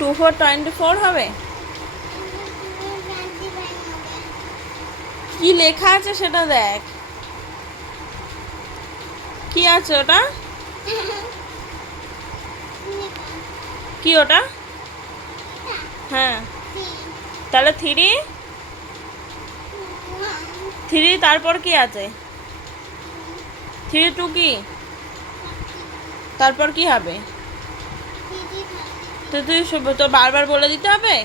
2 4 24 হবে? কি লেখা আছে সেটা দেখ। কি আছে ওটা? কি ওটা? হ্যাঁ, তাহলে 3 তারপর কি আছে? 3 2 কি? তারপর কি হবে? তো তুই তো বারবার বলে দিতে হবে।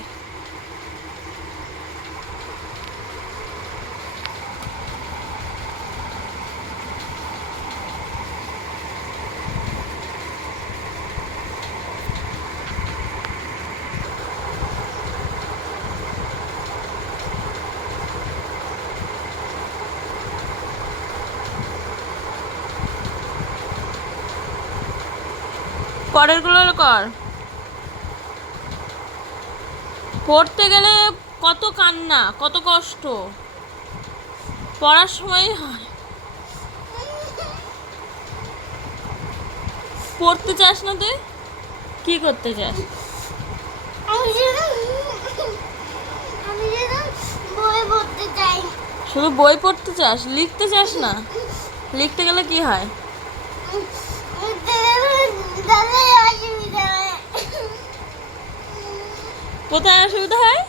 পরের গুলো কর। পড়তে গেলে কত কান্না, কত কষ্ট, পড়ার সময় হয়। পড়তে চাস না তুই? কি করতে চাস? বই পড়তে চাই। শুধু বই পড়তে চাস, লিখতে চাস না? লিখতে গেলে কি হয়? কোথায় অসুবিধা হয়?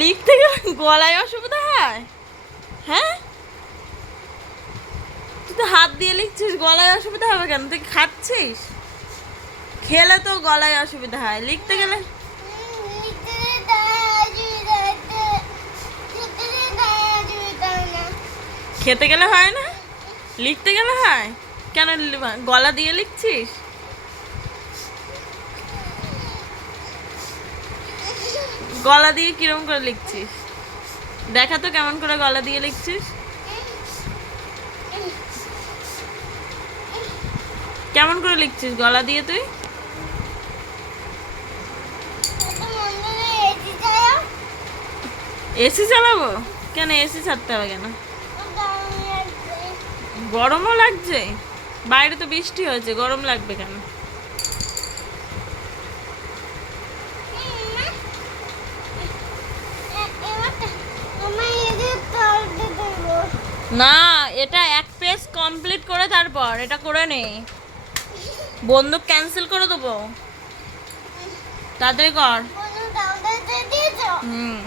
লিখতে গেলে গলায় অসুবিধা হয়? হ্যাঁ, তুই তো হাত দিয়ে লিখছিস, গলায় অসুবিধা হবে কেন? তুই খাচ্ছিস? খেলে তো গলায় অসুবিধা হয়, লিখতে গেলে। খেতে গেলে হয় না, লিখতে গেলে হয় কেন? গলা দিয়ে লিখছিস? গলা দিয়ে কিরম করে লিখছিস? দেখা তো কেমন করে গলা দিয়ে লিখছিস। কেমন করে লিখছিস গলা দিয়ে তুই? এসি চালাবো কেন? এসি ছাড়তে হবে কেন? গরমও লাগছে, বাইরে তো বৃষ্টি হয়েছে, গরম লাগবে কেন? না, এটা এক পেজ কমপ্লিট করে তারপর এটা করে নে। বন্দুক ক্যান্সেল করে দেবো, তাড়াতাড়ি কর। হুম,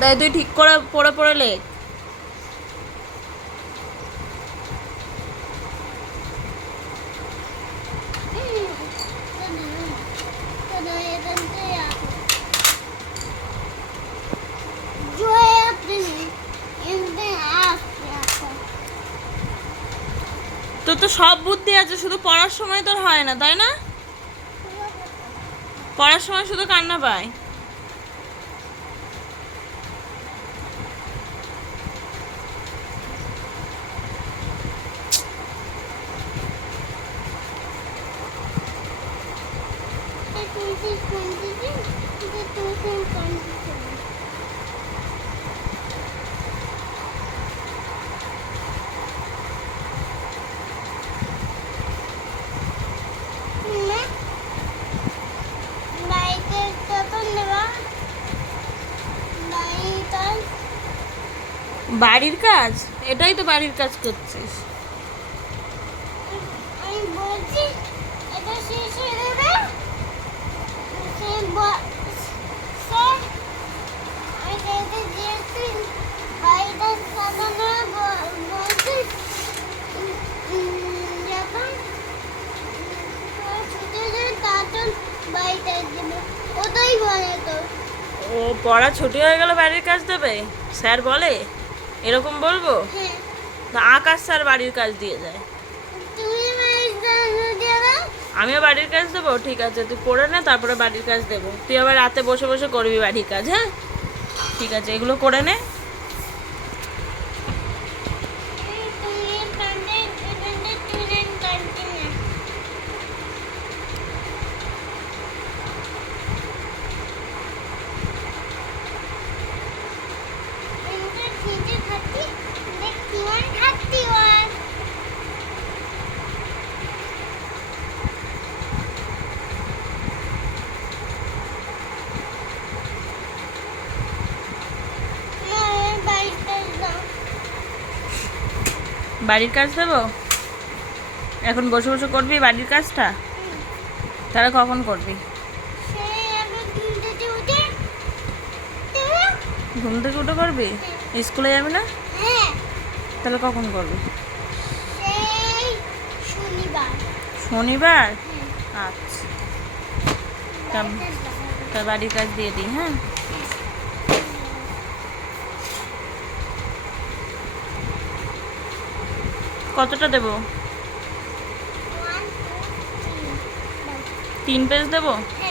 তাই তুই ঠিক করে পড়ে পড়ে লেখ। তোর তো সব বুদ্ধি আছে, শুধু পড়ার সময় তোর হয় না, তাই না? পড়ার সময় শুধু কান্না পায়। বাড়ির কাজ, এটাই তো বাড়ির কাজ করছিস। ও পড়া ছুটি হয়ে গেল বাড়ির কাজ দেবে, স্যার বলে এরকম বলবো? তা আকাশ স্যার বাড়ির কাজ দিয়ে যায়, আমিও বাড়ির কাজ দেবো? ঠিক আছে, তুই করে নে, তারপরে বাড়ির কাজ দেবো। তুই আবার রাতে বসে বসে করবি বাড়ির কাজ। হ্যাঁ, ঠিক আছে, এগুলো করে নে। বাড়ির কাজ দেবো? এখন বসে বসে করবি বাড়ির কাজটা? তাহলে কখন করবি? সেই আমি ঘুম থেকে উঠে ঘুম থেকে উঠে করবি? স্কুলে যাবি না? হ্যাঁ তাহলে কখন করবি? সেই শনিবার। শনিবার? হ্যাঁ। আচ্ছা, তার বাড়ির কাজ দিয়ে দিই। হ্যাঁ, কতটা দেবো? 1 2 3 3 পেজ দেবো? হ্যাঁ